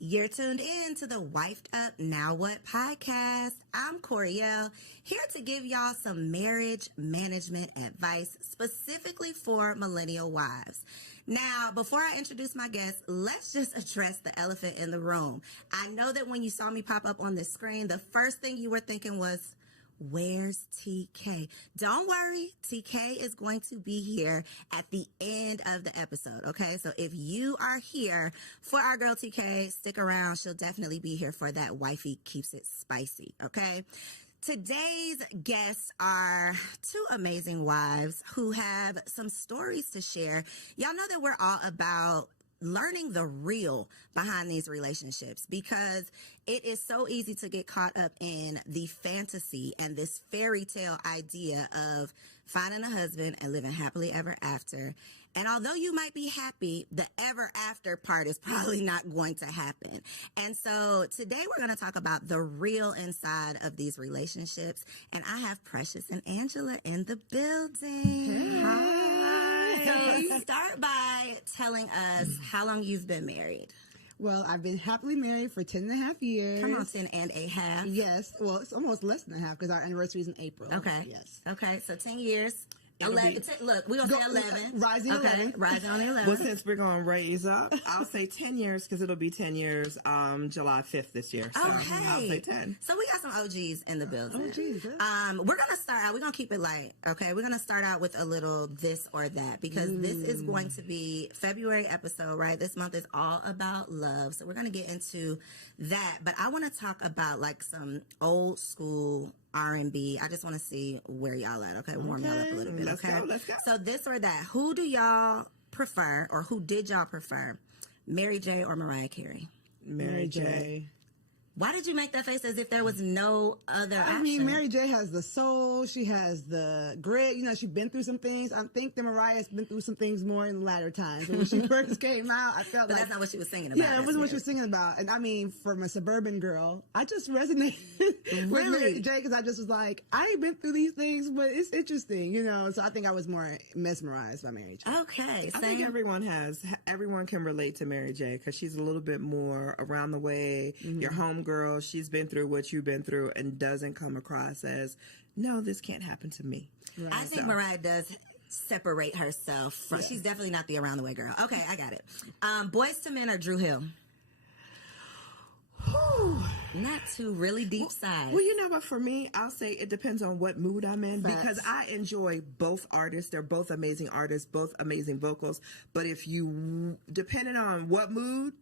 You're tuned in to the Wifed Up Now What podcast. I'm Carey, here to give y'all some marriage management advice specifically for millennial wives. Now, before I introduce my guest, let's just address the elephant in the room. I know that when you saw me pop up on the screen, the first thing you were thinking was, where's TK? Don't worry, TK is going to be here at the end of the episode, okay? So if you are here for our girl TK, stick around. She'll definitely be here for that Wifey Keeps It Spicy, okay? Today's guests are two amazing wives who have some stories to share. Y'all know that we're all about learning the real behind these relationships because it is so easy to get caught up in the fantasy and this fairy tale idea of finding a husband and living happily ever after. And although you might be happy, the ever after part is probably not going to happen. And so today we're going to talk about the real inside of these relationships. And I have Precious and Angela in the building. Hey. Hi. So start by telling us how long you've been married. Well, I've been happily married for 10 and a half years. Come on, 10 and a half. Yes. Well, it's almost less than a half because our anniversary is in April. Okay. Yes. Okay. So 10 years. 11. Look, we're going to say 11. Rising okay. 11. Rising on the 11. Well, since we're going to raise up, I'll say 10 years because it'll be 10 years July 5th this year. So okay. I'll say 10. So we got some OGs in the building. OGs, we're going to start out. We're going to keep it light, okay? We're going to start out with a little this or that because this is going to be February episode, right? This month is all about love. So we're going to get into that. But I want to talk about like some old school R&B. I just want to see where y'all at, okay? Warm y'all up a little bit, okay? Let's go. So this or that, who do y'all prefer or who did y'all prefer, Mary J or Mariah Carey? Mary J. Why did you make that face as if there was no other option? I mean, Mary J has the soul. She has the grit. You know, she's been through some things. I think that Mariah's been through some things more in the latter times. When she first came out, I felt but like... that's not what she was singing about. Yeah, it wasn't what she was singing about. And I mean, from a suburban girl, I just resonated with Mary J because I just was like, I ain't been through these things, but it's interesting, you know? So I think I was more mesmerized by Mary J. Okay. I think everyone can relate to Mary J because she's a little bit more around the way. Your homegirl, she's been through what you've been through and doesn't come across as, no, this can't happen to me. Right. I think Mariah does separate herself from, she's definitely not the around the way girl. Okay, I got it. Boys to Men or Drew Hill? Not two really deep sides. Well, you know what? For me, I'll say it depends on what mood I'm in because I enjoy both artists. They're both amazing artists, both amazing vocals. But if you, depending on what mood,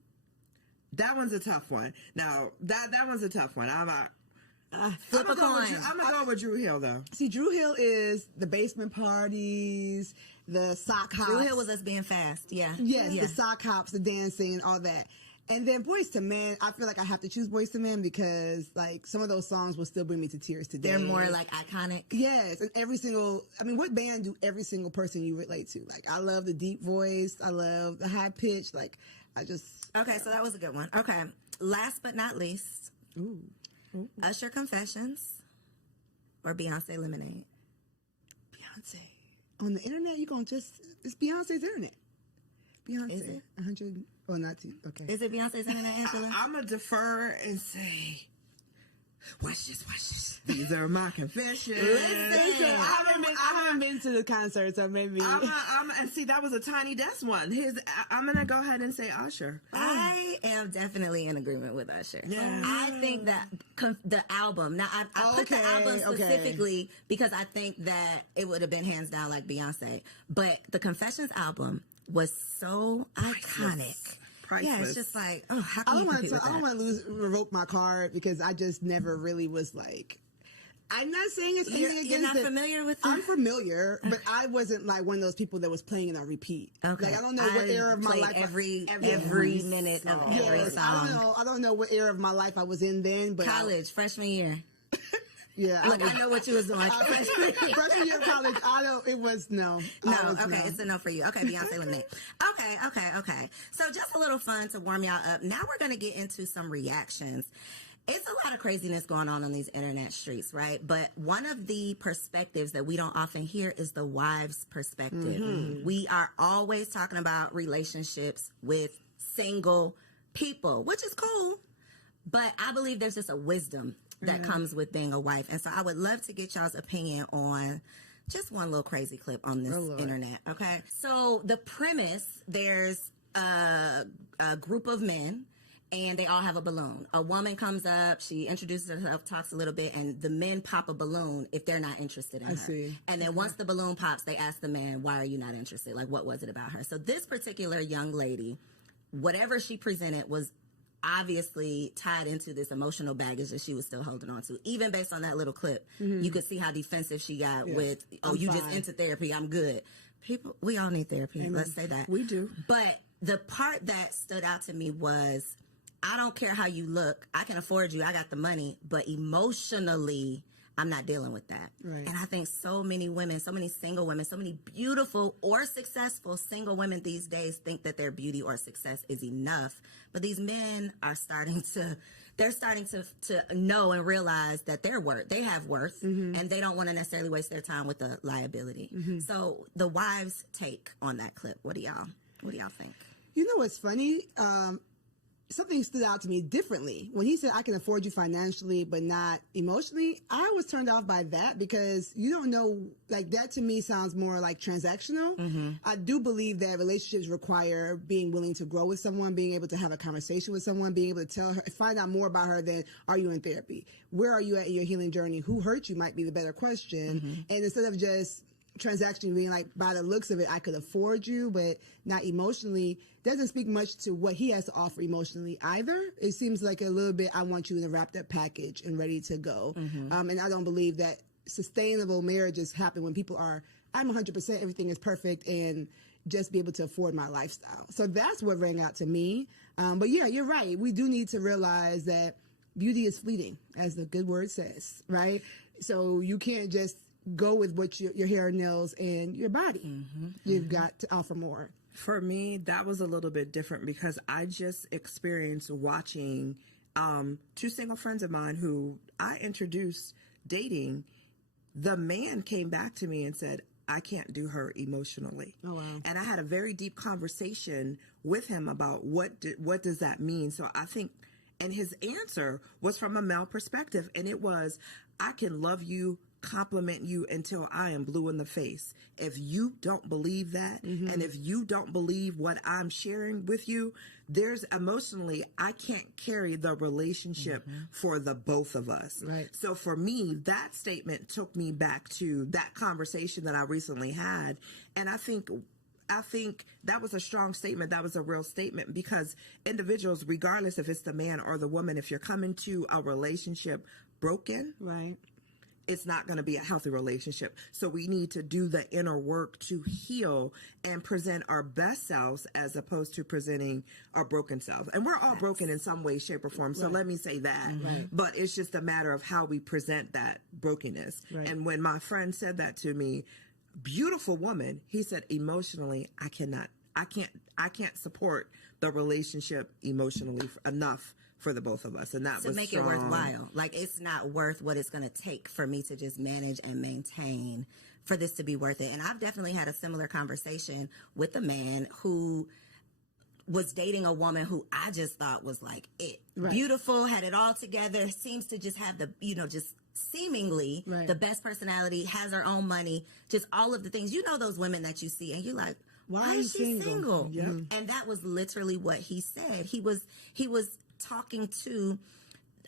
that one's a tough one. Now, that one's a tough one. Flip a coin. I'm going to go with Drew Hill, though. See, Drew Hill is the basement parties, the sock hops. Drew Hill was us being fast, yeah. Yes, the sock hops, the dancing, all that. And then Boys to Men, I feel like I have to choose Boys to Men because, like, some of those songs will still bring me to tears today. They're more, like, iconic. Yes, and what band do every single person you relate to? Like, I love the deep voice. I love the high pitch. Like, Okay, so that was a good one. Okay, last but not least, Usher Confessions or Beyonce Lemonade? Beyonce. On the internet, it's Beyonce's internet. Beyonce. Is it? 100, or not two, okay. Is it Beyonce's internet, Angela? I'm going to defer and say, watch this. These are my confessions. Listen, I haven't been to the concert, so maybe. And see, that was a Tiny Desk one. I'm going to go ahead and say Usher. I am definitely in agreement with Usher. Yeah. I think that the album, now I put the album specifically because I think that it would have been hands down like Beyonce, but the Confessions album was so iconic. Priceless. Yeah, it's just like, how can you compete with that? I don't want to revoke my card because I just never really was like. I'm not saying it's anything against it. You're not familiar with it? I'm familiar, but I wasn't like one of those people that was playing it on repeat. Okay. Like, I don't know what era of my life. Every minute of every song. I don't know what era of my life I was in then, but college, freshman year. Yeah. Look, I know what you was doing. Freshman year of college, no. Okay, it's a no for you. Okay, Beyonce Lemonade. Okay. So just a little fun to warm y'all up. Now we're going to get into some reactions. It's a lot of craziness going on these internet streets, right? But one of the perspectives that we don't often hear is the wife's perspective. We are always talking about relationships with single people, which is cool. But I believe there's just a wisdom that comes with being a wife. And so I would love to get y'all's opinion on just one little crazy clip on this internet, okay? So the premise, there's a group of men, and they all have a balloon. A woman comes up, she introduces herself, talks a little bit, and the men pop a balloon if they're not interested in her. See. And then once the balloon pops, they ask the man, why are you not interested? Like, what was it about her? So this particular young lady, whatever she presented was obviously tied into this emotional baggage that she was still holding on to. Even based on that little clip, you could see how defensive she got with, you just into therapy, I'm good. People, we all need therapy. Amen. Let's say that. We do. But the part that stood out to me was, I don't care how you look. I can afford you. I got the money. But emotionally, I'm not dealing with that. Right. And I think so many women, so many single women, so many beautiful or successful single women these days think that their beauty or success is enough. But these men are starting to know and realize that they have worth, and they don't want to necessarily waste their time with the liability. So the wives' take on that clip, what do y'all think? You know what's funny? Something stood out to me differently. When he said, I can afford you financially, but not emotionally, I was turned off by that because you don't know, like that to me sounds more like transactional. I do believe that relationships require being willing to grow with someone, being able to have a conversation with someone, being able to tell her, find out more about her than, are you in therapy? Where are you at in your healing journey? Who hurt you might be the better question. And instead of just transaction being like, by the looks of it, I could afford you, but not emotionally, doesn't speak much to what he has to offer emotionally either. It seems like a little bit, I want you in a wrapped up package and ready to go. And I don't believe that sustainable marriages happen when people are, I'm 100%, everything is perfect, and just be able to afford my lifestyle. So that's what rang out to me. But yeah, you're right. We do need to realize that beauty is fleeting, as the good word says, right? So you can't just go with what your hair, nails, and your body. You've got to offer more. For me, that was a little bit different because I just experienced watching two single friends of mine who I introduced dating. The man came back to me and said, I can't do her emotionally. Oh, wow. And I had a very deep conversation with him about what does that mean? So I think, and his answer was from a male perspective, and it was, I can love you, compliment you until I am blue in the face. If you don't believe that, and if you don't believe what I'm sharing with you, there's emotionally, I can't carry the relationship for the both of us. Right. So for me, that statement took me back to that conversation that I recently had. And I think that was a strong statement. That was a real statement, because individuals, regardless if it's the man or the woman, if you're coming to a relationship broken, Right. it's not going to be a healthy relationship. So we need to do the inner work to heal and present our best selves as opposed to presenting our broken selves. And we're all broken in some way, shape, or form. So let me say that. But it's just a matter of how we present that brokenness. Right. And when my friend said that to me, beautiful woman, he said, emotionally, I can't support the relationship emotionally enough for the both of us. And that was to make strong. it worthwhile. Like, it's not worth what it's going to take for me to just manage and maintain for this to be worth it. And I've definitely had a similar conversation with a man who was dating a woman who I just thought was like it. Right. Beautiful, had it all together, seems to just have the, just seemingly the best personality, has her own money, just all of the things. You know those women that you see and you're like, why is she single? Yep. And that was literally what he said. He was talking to,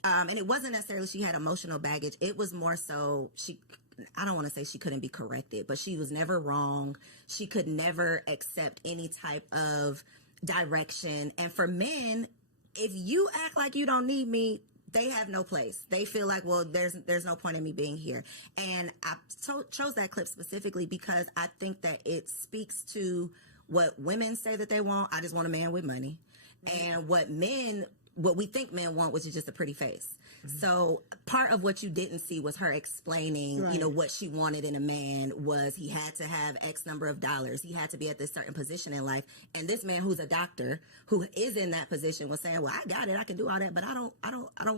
and it wasn't necessarily she had emotional baggage. It was more so I don't want to say she couldn't be corrected, but she was never wrong. She could never accept any type of direction. And for men, if you act like you don't need me, they have no place. They feel like, well, there's no point in me being here. And I chose that clip specifically because I think that it speaks to what women say that they want. I just want a man with money. And what men what we think men want, which is just a pretty face. So part of what you didn't see was her explaining, you know, what she wanted in a man was he had to have X number of dollars. He had to be at this certain position in life. And this man who's a doctor who is in that position was saying, well, I got it. I can do all that, but I don't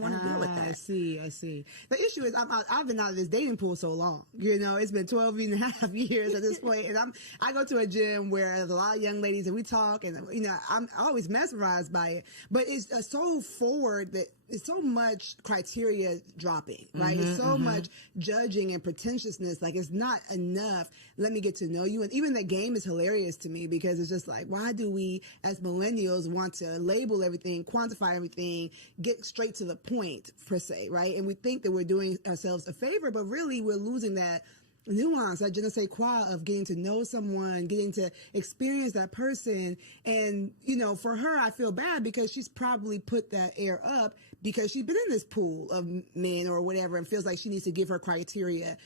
want to deal with that. I see. The issue is I've been out of this dating pool so long. You know, it's been 12 and a half years at this point. And I go to a gym where there's a lot of young ladies and we talk and, you know, I'm always mesmerized by it, but it's so forward that it's so much criteria dropping, right? It's so much judging and pretentiousness. Like, it's not enough. Let me get to know you. And even the game is hilarious to me because it's just like, why do we as millennials want to label everything, quantify everything, get straight to the point per se, right? And we think that we're doing ourselves a favor, but really we're losing that nuance, that je ne sais quoi of getting to know someone, getting to experience that person. And, you know, for her, I feel bad because she's probably put that air up because she's been in this pool of men or whatever and feels like she needs to give her criteria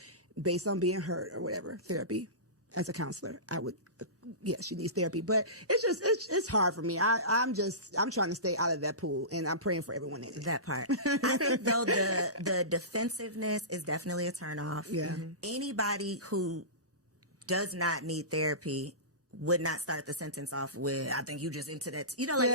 based on being hurt or whatever. Therapy. As a counselor, I would, she needs therapy. But it's hard for me. I'm trying to stay out of that pool, and I'm praying for everyone in it. That part. I think, though, the defensiveness is definitely a turnoff. Yeah. Anybody who does not need therapy would not start the sentence off with, I think you just into that. You know, like,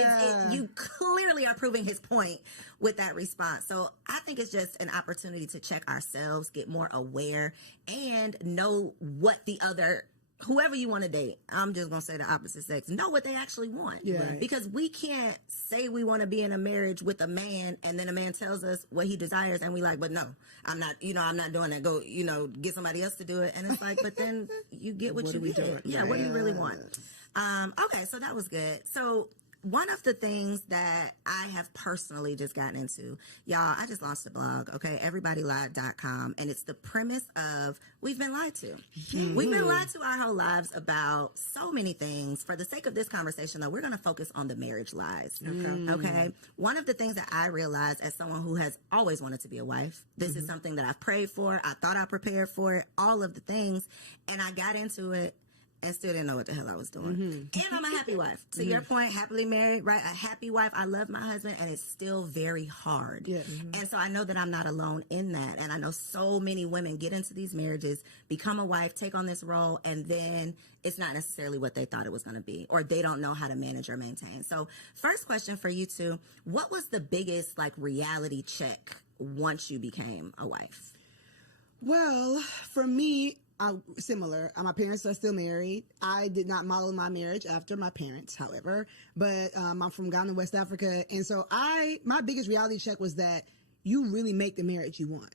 you clearly are proving his point with that response. So I think it's just an opportunity to check ourselves, get more aware, and know what the other, whoever you want to date, I'm just going to say the opposite sex, know what they actually want. Yeah. Because we can't say we want to be in a marriage with a man and then a man tells us what he desires and we like, but no, I'm not doing that. Go, get somebody else to do it. And it's like, but then you get what you get. Yeah, what do you really want? Okay, so that was good. So one of the things that I have personally just gotten into, y'all, I just launched a blog, okay, everybodylied.com, and it's the premise of we've been lied to. We've been lied to our whole lives about so many things. For the sake of this conversation, though, we're going to focus on the marriage lies, okay? One of the things that I realized as someone who has always wanted to be a wife, this is something that I've prayed for, I thought I prepared for it, all of the things, and I got into it and still didn't know what the hell I was doing. And I'm a happy wife. To your point, happily married, right? A happy wife. I love my husband, and it's still very hard. Yeah. And so I know that I'm not alone in that. And I know so many women get into these marriages, become a wife, take on this role, and then it's not necessarily what they thought it was going to be, or they don't know how to manage or maintain. So first question for you two, what was the biggest, like, reality check once you became a wife? Well, for me, similar. My parents are still married. I did not model my marriage after my parents, however, but I'm from Ghana, West Africa. And so my biggest reality check was that you really make the marriage you want.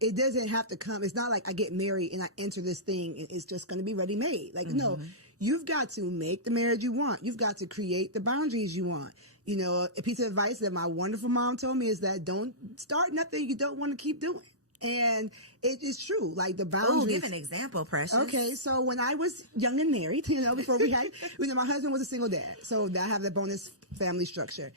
It doesn't have to come. It's not like I get married and I enter this thing and it's just going to be ready made. Like, no, you've got to make the marriage you want. You've got to create the boundaries you want. You know, a piece of advice that my wonderful mom told me is that don't start nothing you don't want to keep doing. And it is true, like the boundaries. Oh, give an example, Precious. Okay, so when I was young and married, before we had, my husband was a single dad, so I have the bonus family structure.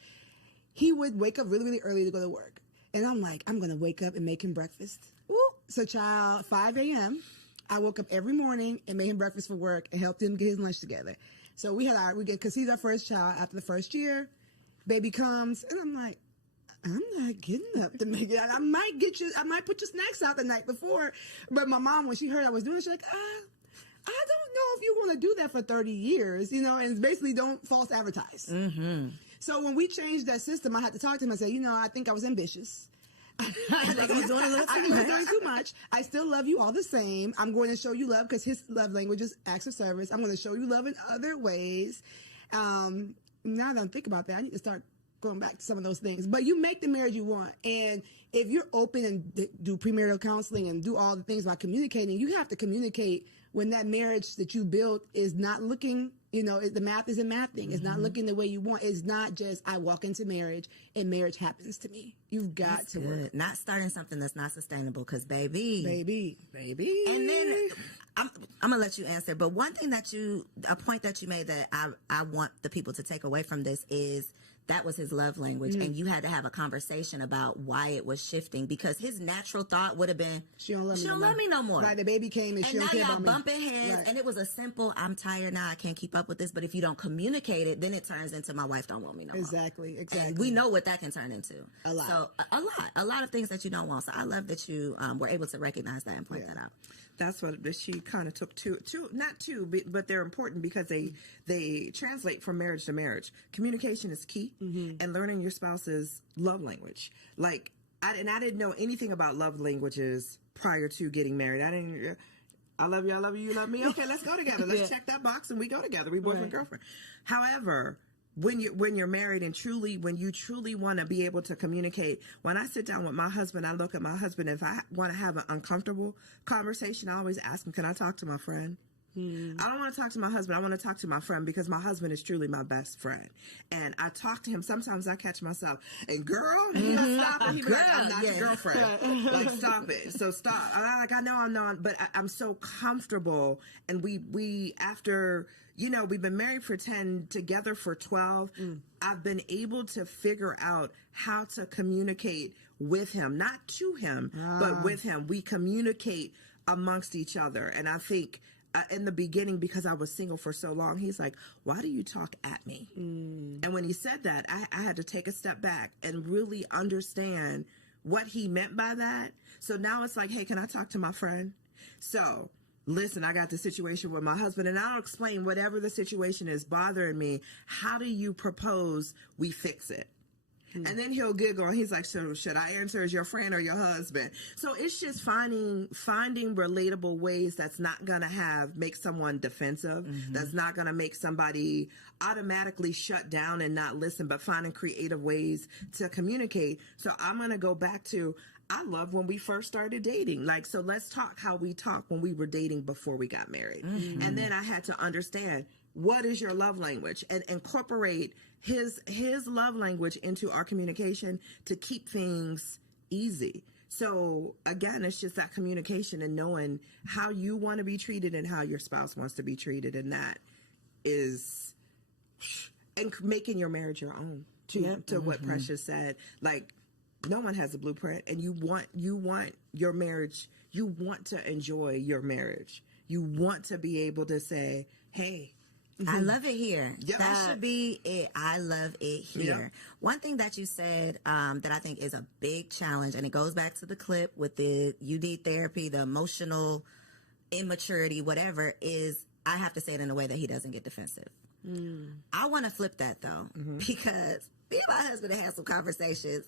He would wake up really, really early to go to work. And I'm like, I'm going to wake up and make him breakfast. Woo. So, 5 a.m., I woke up every morning and made him breakfast for work and helped him get his lunch together. So we because he's our first child after the first year, baby comes, and I'm like, I'm not getting up to make it. I might put your snacks out the night before. But my mom, when she heard I was doing it, she's like, I don't know if you want to do that for 30 years, and basically don't false advertise. So when we changed that system, I had to talk to him and say, I think I was ambitious. I was doing too much. I still love you all the same. I'm going to show you love because his love language is acts of service. I'm going to show you love in other ways. Now that I think about that, I need to start going back to some of those things. But you make the marriage you want. And if you're open and do premarital counseling and do all the things about communicating, you have to communicate when that marriage that you built is not looking, the math isn't mathing. It's not looking the way you want. It's not just I walk into marriage and marriage happens to me. You've got to work. Not starting something that's not sustainable because baby. And then I'm going to let you answer. But one thing a point that you made that I want the people to take away from this is that was his love language, and you had to have a conversation about why it was shifting, because his natural thought would have been, she don't love me no more. Like the baby came and she don't care about me. And now y'all bumping heads, and it was a simple, I'm tired now, I can't keep up with this. But if you don't communicate it, then it turns into, my wife don't want me no more. Exactly. And we know what that can turn into. A lot. So a lot of things that you don't want. So I love that you were able to recognize that and point that out. That's what she kind of took not two, but they're important because they translate from marriage to marriage. Communication is key, and learning your spouse's love language. Like, I didn't know anything about love languages prior to getting married. I love you, you love me. Okay, let's go together. Let's check that box and we go together. We boyfriend, girlfriend. However, when you're married and when you truly want to be able to communicate, when I sit down with my husband, I look at my husband. If I want to have an uncomfortable conversation, I always ask him, can I talk to my friend? I don't want to talk to my husband. I want to talk to my friend, because my husband is truly my best friend. And I talk to him. Sometimes I catch myself, and girl, he'll stop it. He'll be like, I'm not your girlfriend. Like, stop it. So stop. I know I'm not, but I'm so comfortable. And we after, we've been married for 10, together for 12. I've been able to figure out how to communicate with him, not to him, but with him. We communicate amongst each other. And I think, in the beginning, because I was single for so long, he's like, why do you talk at me? And when he said that, I had to take a step back and really understand what he meant by that. So now it's like, hey, can I talk to my friend? So listen, I got the situation with my husband, and I'll explain whatever the situation is bothering me. How do you propose we fix it? And then he'll giggle, and he's like, so should I answer as your friend or your husband? So it's just finding relatable ways that's not going to make someone defensive, that's not going to make somebody automatically shut down and not listen, but finding creative ways to communicate. So I'm going to go back to, I love when we first started dating. Like, so let's talk how we talked when we were dating before we got married. And then I had to understand, what is your love language, and incorporate his love language into our communication to keep things easy. So again, it's just that communication and knowing how you want to be treated and how your spouse wants to be treated. And that is, and making your marriage your own to what Precious said. Like, no one has a blueprint, and you want your marriage. You want to enjoy your marriage. You want to be able to say, hey, I love it here. Yep. That should be it. I love it here. Yep. One thing that you said that I think is a big challenge, and it goes back to the clip with the you need therapy, the emotional immaturity, whatever, is I have to say it in a way that he doesn't get defensive. I want to flip that, though, because me and my husband have had some conversations,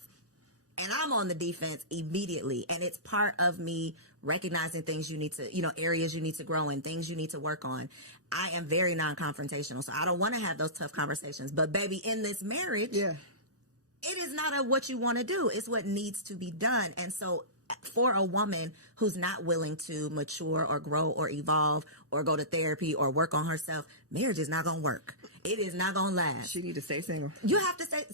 and I'm on the defense immediately. And it's part of me recognizing things you need to, areas you need to grow in, things you need to work on. I am very non-confrontational, so I don't want to have those tough conversations. But baby, in this marriage, it is not what you want to do. It's what needs to be done. And so for a woman who's not willing to mature or grow or evolve or go to therapy or work on herself, marriage is not going to work. It is not going to last. She need to stay single. You have to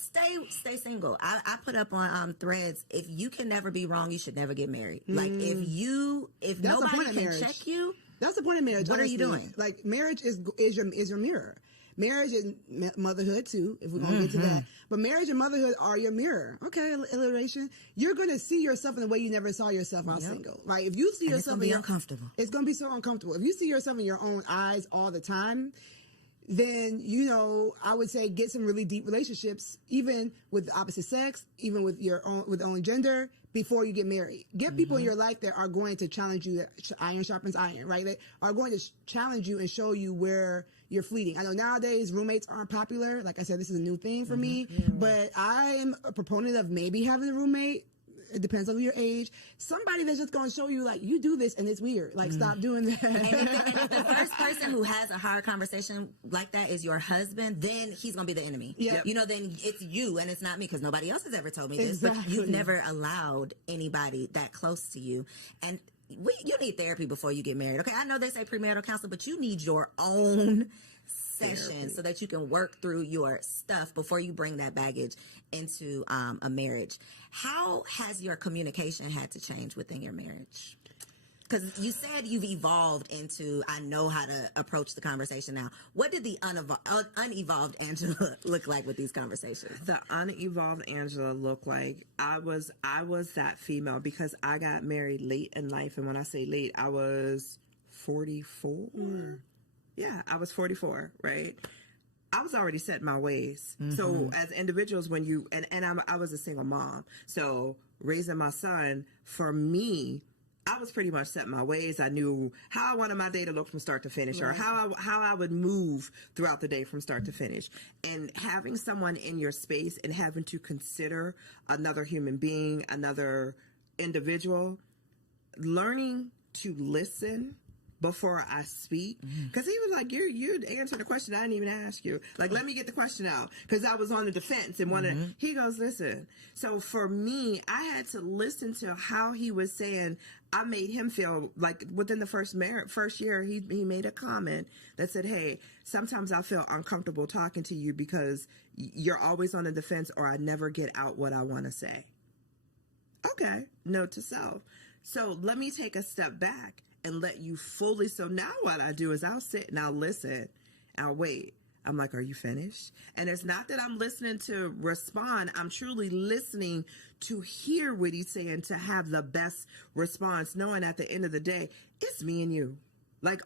stay single. I put up on threads, if you can never be wrong, you should never get married. Like, if nobody can check you, that's the point of marriage. What are you doing? Like, marriage is your mirror. Marriage is motherhood too, if we're going to get to that. But marriage and motherhood are your mirror. Okay, alliteration. You're going to see yourself in the way you never saw yourself while single. Like, if you see yourself, it's going to be uncomfortable. It's going to be so uncomfortable. If you see yourself in your own eyes all the time, then, I would say get some really deep relationships, even with the opposite sex, even with your own gender, before you get married. Get people in your life that are going to challenge you. That iron sharpens iron, right? They are going to challenge you and show you where you're fleeting. I know nowadays roommates aren't popular. Like I said, this is a new thing for me, but I am a proponent of maybe having a roommate. It depends on your age. Somebody that's just going to show you, like, you do this and it's weird. Like, stop doing that. And if the first person who has a hard conversation like that is your husband, then he's going to be the enemy. Yep. Then it's you and it's not me, because nobody else has ever told me this. But you've never allowed anybody that close to you. And you need therapy before you get married. Okay, I know they say premarital counseling, but you need your own session so that you can work through your stuff before you bring that baggage into a marriage. How has your communication had to change within your marriage? because you said you've evolved into, I know how to approach the conversation now. What did the unevolved Angela look like with these conversations? The unevolved Angela looked like I was that female because I got married late in life. And when I say late, I was 44. Yeah, I was 44, right? I was already set in my ways. So as individuals, when you, and I was a single mom. So raising my son, for me, I was pretty much set in my ways. I knew how I wanted my day to look from start to finish, or how I would move throughout the day from start to finish. And having someone in your space and having to consider another human being, another individual, learning to listen before I speak, because he was like, you answered the question I didn't even ask you. Like, let me get the question out, because I was on the defense and wanted. He goes, listen. So for me, I had to listen to how he was saying. I made him feel like within the first year, he made a comment that said, hey, sometimes I feel uncomfortable talking to you because you're always on the defense, or I never get out what I want to say. Okay, note to self. So let me take a step back and let you fully. So now what I do is I'll sit and I'll listen. I'll wait. I'm like, are you finished? And it's not that I'm listening to respond. I'm truly listening to hear what he's saying, to have the best response, knowing at the end of the day, it's me and you. Like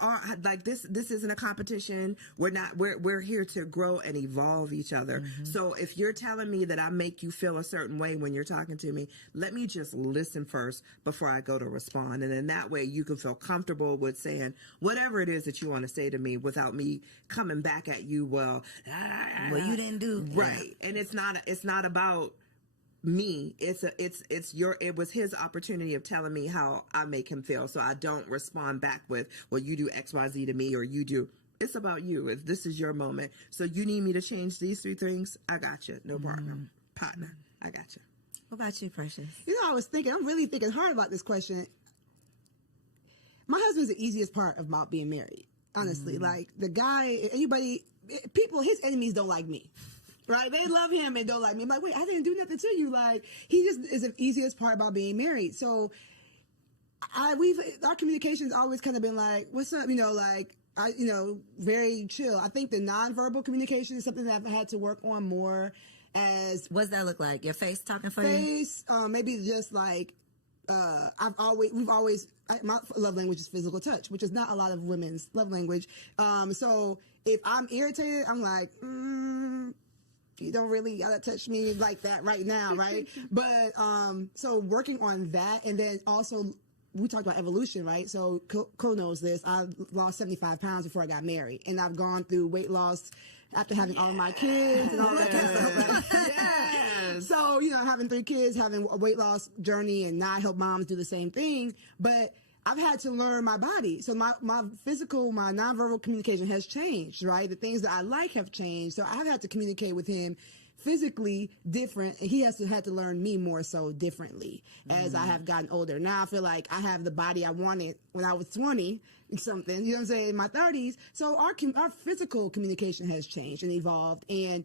this isn't a competition. We're here to grow and evolve each other. So if you're telling me that I make you feel a certain way when you're talking to me, let me just listen first before I go to respond. And then that way you can feel comfortable with saying whatever it is that you want to say to me without me coming back at you. Well, you didn't do right. And it's not about me. It was his opportunity of telling me how I make him feel. So I don't respond back with, well, you do XYZ to me, or you do. It's about you. If this is your moment. So you need me to change these 3 things, I got you. No problem. Partner, I got you. What about you, Precious? I'm really thinking hard about this question. My husband's the easiest part about being married. Honestly, like the guy, his enemies don't like me. Right? They love him and don't like me. I'm like, wait, I didn't do nothing to you. Like, he just is the easiest part about being married. So our communication's always kind of been like, what's up? Very chill. I think the nonverbal communication is something that I've had to work on more. What's that look like? Your face talking for you? Face, maybe just like, my love language is physical touch, which is not a lot of women's love language. So if I'm irritated, I'm like, you don't really gotta touch me like that right now, right? But so working on that, and then also we talked about evolution, right? So Cole knows this. I lost 75 pounds before I got married, and I've gone through weight loss after having all of my kids and all that kind of stuff. Yes. So having 3 kids, having a weight loss journey, and now I help moms do the same thing, but I've had to learn my body. So my nonverbal communication has changed, right? The things that I like have changed. So I've had to communicate with him physically different, and he had to learn me more so differently as I have gotten older. Now I feel like I have the body I wanted when I was 20 something, you know what I'm saying, in my 30s. So our physical communication has changed and evolved, and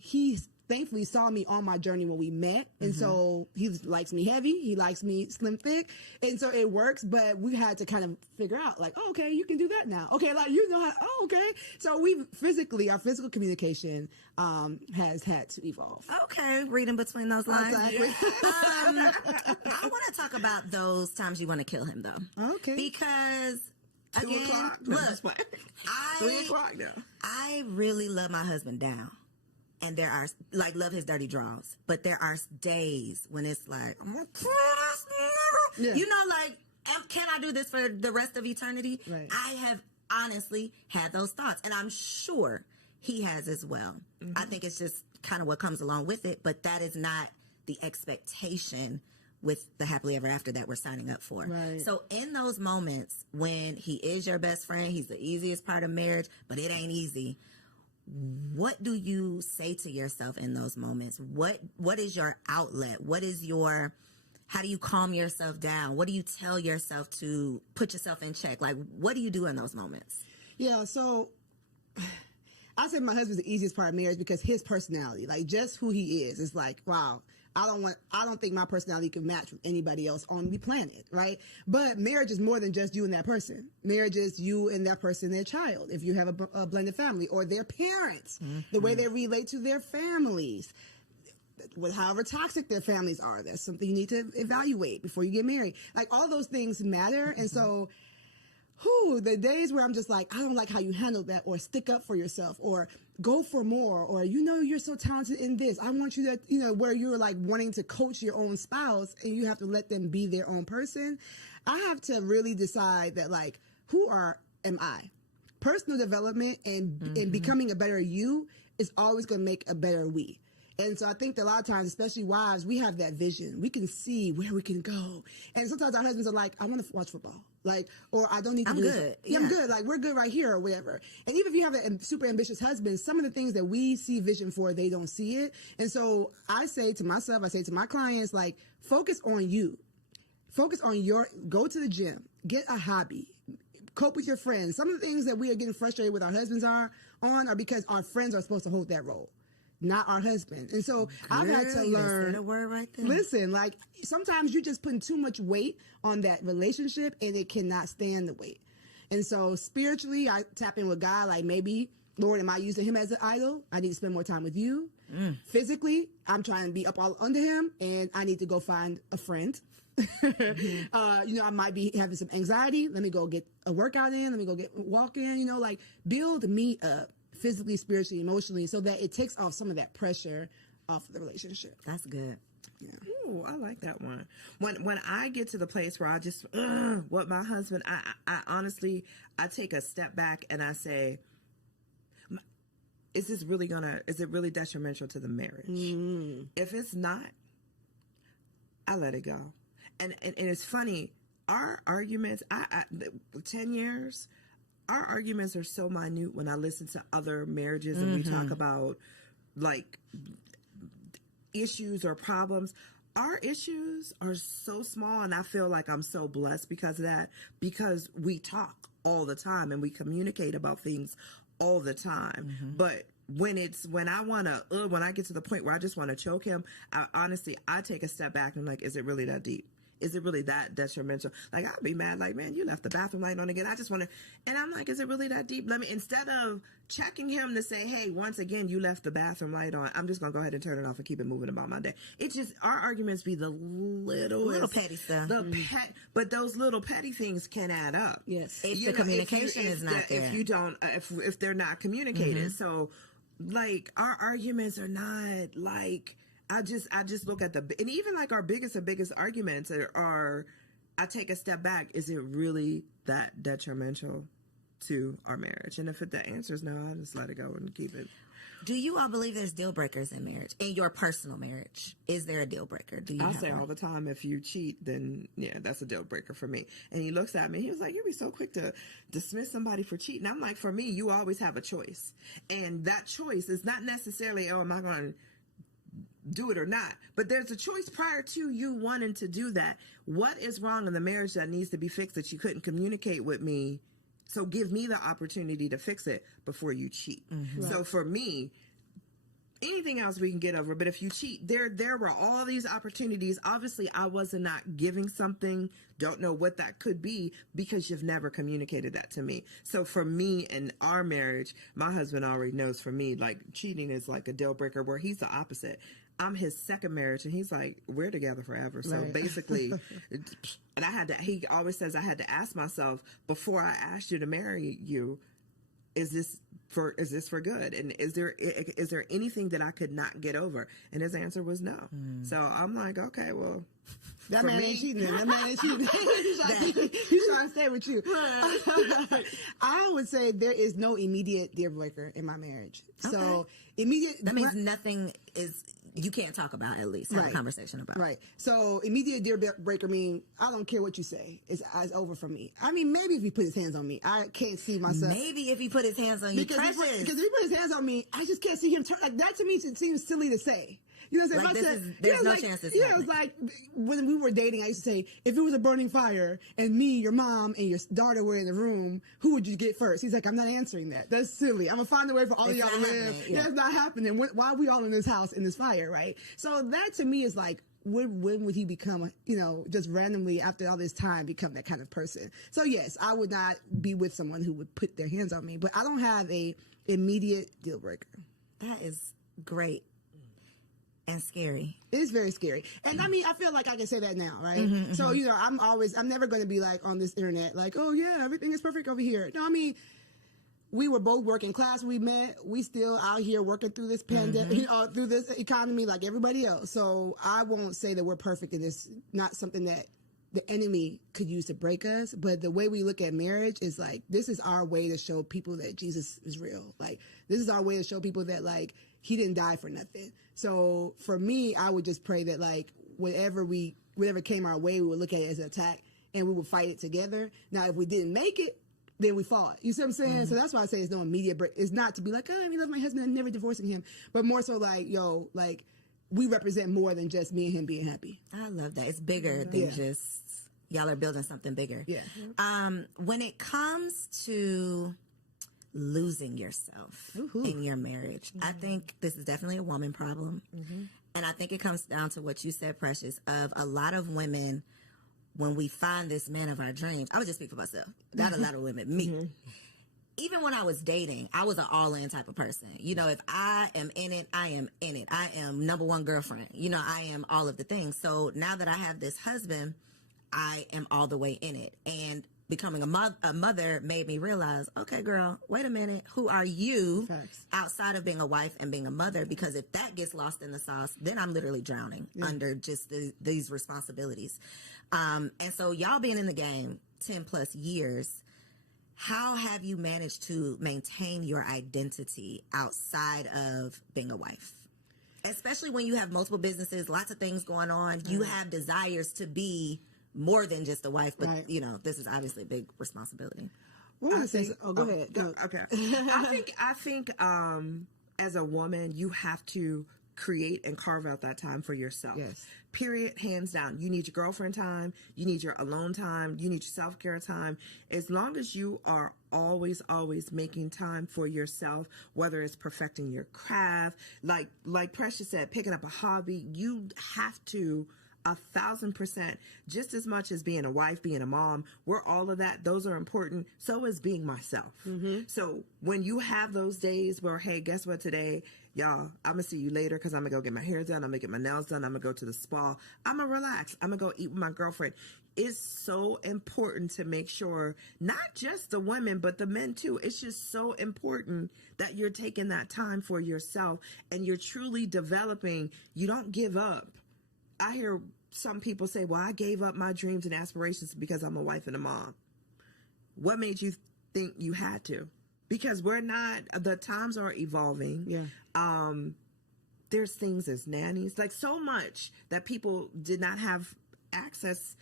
he's thankfully saw me on my journey when we met. And so he likes me heavy. He likes me slim thick. And so it works, but we had to kind of figure out like, oh, okay, you can do that now. Okay. Like, okay. So our physical communication, has had to evolve. Okay. Reading between those lines. Exactly. I want to talk about those times you want to kill him though. Okay. Because 2 o'clock. Look, 3 o'clock now. I really love my husband down. And there are, love his dirty draws. But there are days when it's like, I'm going to kill this nigga. Yeah. Can I do this for the rest of eternity? Right. I have honestly had those thoughts. And I'm sure he has as well. I think it's just kind of what comes along with it. But that is not the expectation with the happily ever after that we're signing up for. Right. So in those moments when he is your best friend, he's the easiest part of marriage, but it ain't easy. What do you say to yourself in those moments? What is your outlet? How do you calm yourself down? What do you tell yourself to put yourself in check? Like, what do you do in those moments? Yeah, so I said my husband's the easiest part of marriage because his personality, like just who he is like, wow, I don't think my personality can match with anybody else on the planet, right? But marriage is more than just you and that person. Marriage is you and that person, their child, if you have a blended family, or their parents, the way they relate to their families. With however toxic their families are, that's something you need to evaluate before you get married. Like, all those things matter. And so, the days where I'm just like, I don't like how you handled that, or stick up for yourself, or go for more, or, you're so talented in this, I want you to, where you're like wanting to coach your own spouse and you have to let them be their own person. I have to really decide that, like, am I? Personal development and becoming a better you is always going to make a better we. And so I think that a lot of times, especially wives, we have that vision. We can see where we can go. And sometimes our husbands are like, I want to watch football. Like, or I don't need to do good. Yeah, I'm good. Like, we're good right here, or whatever. And even if you have a super ambitious husband, some of the things that we see vision for, they don't see it. And so I say to myself, I say to my clients, like, focus on you. Focus on go to the gym, get a hobby, cope with your friends. Some of the things that we are getting frustrated with our husbands are because our friends are supposed to hold that role, not our husband. And so I've had to learn. A word right there. Listen, like, sometimes you're just putting too much weight on that relationship and it cannot stand the weight. And so spiritually, I tap in with God, like, maybe, Lord, am I using him as an idol? I need to spend more time with you. Physically, I'm trying to be up all under him and I need to go find a friend. I might be having some anxiety. Let me go get a workout in. Let me go walk in, like, build me up physically, spiritually, emotionally, so that it takes off some of that pressure off of the relationship. That's good. Yeah. Ooh, I like that one. When I get to the place where I just, what my husband, I honestly, I take a step back and I say, is it really detrimental to the marriage? If it's not, I let it go. And it's funny, our arguments, 10 years, our arguments are so minute when I listen to other marriages and we talk about, like, issues or problems. Our issues are so small, and I feel like I'm so blessed because of that, because we talk all the time and we communicate about things all the time. But when I get to the point where I just want to choke him, I take a step back and I'm like, is it really that deep? Is it really that detrimental? Like, I'd be mad, like, man, you left the bathroom light on again. I just want to, and I'm like, is it really that deep? Instead of checking him to say, hey, once again, you left the bathroom light on, I'm just going to go ahead and turn it off and keep it moving about my day. It's just, our arguments be the little petty stuff. But those little petty things can add up. Yes. If the communication is not there. If you don't, if they're not communicated. So, like, our arguments are not, like, I just look at and even like our biggest arguments are, I take a step back. Is it really that detrimental to our marriage? And if the answer is no, I just let it go and keep it. Do you all believe there's deal breakers in marriage? In your personal marriage, is there a deal breaker? I say all the time, if you cheat, then yeah, that's a deal breaker for me. And he looks at me, he was like, you'd be so quick to dismiss somebody for cheating. I'm like, for me, you always have a choice. And that choice is not necessarily, am I going to do it or not? But there's a choice prior to you wanting to do that. What is wrong in the marriage that needs to be fixed that you couldn't communicate with me? So give me the opportunity to fix it before you cheat. So for me, anything else we can get over. But if you cheat, there were all these opportunities. Obviously, I was not giving something. Don't know what that could be because you've never communicated that to me. So for me in our marriage, my husband already knows for me, like, cheating is like a deal breaker, where he's the opposite. I'm his second marriage, and he's like, we're together forever. So basically, and he always says I had to ask myself before I asked you to marry you, is this for good? And is there anything that I could not get over? And his answer was no. So I'm like, okay, well, that man ain't cheating. That man ain't cheating. He's trying to stay with you. I would say there is no immediate deal breaker in my marriage. Okay. So that means nothing is. You can't talk about, at least have a conversation about. Right. So immediate deal breaker mean I don't care what you say. It's over for me. I mean, maybe if he put his hands on me, I can't see myself. Maybe if he put his hands on you, because if he put his hands on me, I just can't see him turn. Like, that to me seems silly to say. You know what I'm Like, saying? there's no chance this Yeah, it was like when we were dating, I used to say, if it was a burning fire and me, your mom, and your daughter were in the room, who would you get first? He's like, I'm not answering that. That's silly. I'm going to find a way for all of y'all to live. Yeah, it's not happening. Why are we all in this house, in this fire, right? So that to me is like, when would he become, just randomly after all this time become that kind of person? So yes, I would not be with someone who would put their hands on me, but I don't have a immediate deal breaker. That is great and scary. It is very scary. And I mean, I feel like I can say that now, right? So, I'm never going to be like on this internet, like, oh yeah, everything is perfect over here. No, I mean, we were both working class. We met. We still out here working through this pandemic, through this economy like everybody else. So I won't say that we're perfect in this. Not something that the enemy could use to break us. But the way we look at marriage is like, this is our way to show people that Jesus is real. Like, this is our way to show people that, like, he didn't die for nothing. So for me, I would just pray that, like, whatever came our way, we would look at it as an attack and we would fight it together. Now, if we didn't make it, then we fought. You see what I'm saying? So that's why I say it's no immediate break. It's not to be like, oh, I love my husband, I'm never divorcing him. But more so like, we represent more than just me and him being happy. I love that. It's bigger than just y'all are building something bigger. Yeah. When it comes to losing yourself in your marriage, I think this is definitely a woman problem. And I think it comes down to what you said, Precious, of a lot of women, when we find this man of our dreams, I would just speak for myself, not a lot of women, me. Even when I was dating, I was an all-in type of person. If I am in it, I am in it. I am number one girlfriend. I am all of the things. So now that I have this husband, I am all the way in it. And becoming a mother made me realize, okay, girl, wait a minute. Who are you outside of being a wife and being a mother? Because if that gets lost in the sauce, then I'm literally drowning under just these responsibilities. And so y'all being in the game 10 plus years, how have you managed to maintain your identity outside of being a wife? Especially when you have multiple businesses, lots of things going on. You have desires to be more than just a wife, but this is obviously a big responsibility. Go ahead. No. Okay. I think as a woman, you have to create and carve out that time for yourself. Yes. Period. Hands down. You need your girlfriend time. You need your alone time. You need your self-care time. As long as you are always making time for yourself, whether it's perfecting your craft, like Precious said, picking up a hobby, you have to 1,000%, just as much as being a wife, being a mom, we're all of that. Those are important. So is being myself. So when you have those days where, hey, guess what today? Y'all, I'm going to see you later because I'm going to go get my hair done. I'm going to get my nails done. I'm going to go to the spa. I'm going to relax. I'm going to go eat with my girlfriend. It's so important to make sure, not just the women, but the men too. It's just so important that you're taking that time for yourself and you're truly developing. You don't give up. I hear some people say, well, I gave up my dreams and aspirations because I'm a wife and a mom. What made you think you had to? Because the times are evolving. Yeah. There's things as nannies, like so much that people did not have access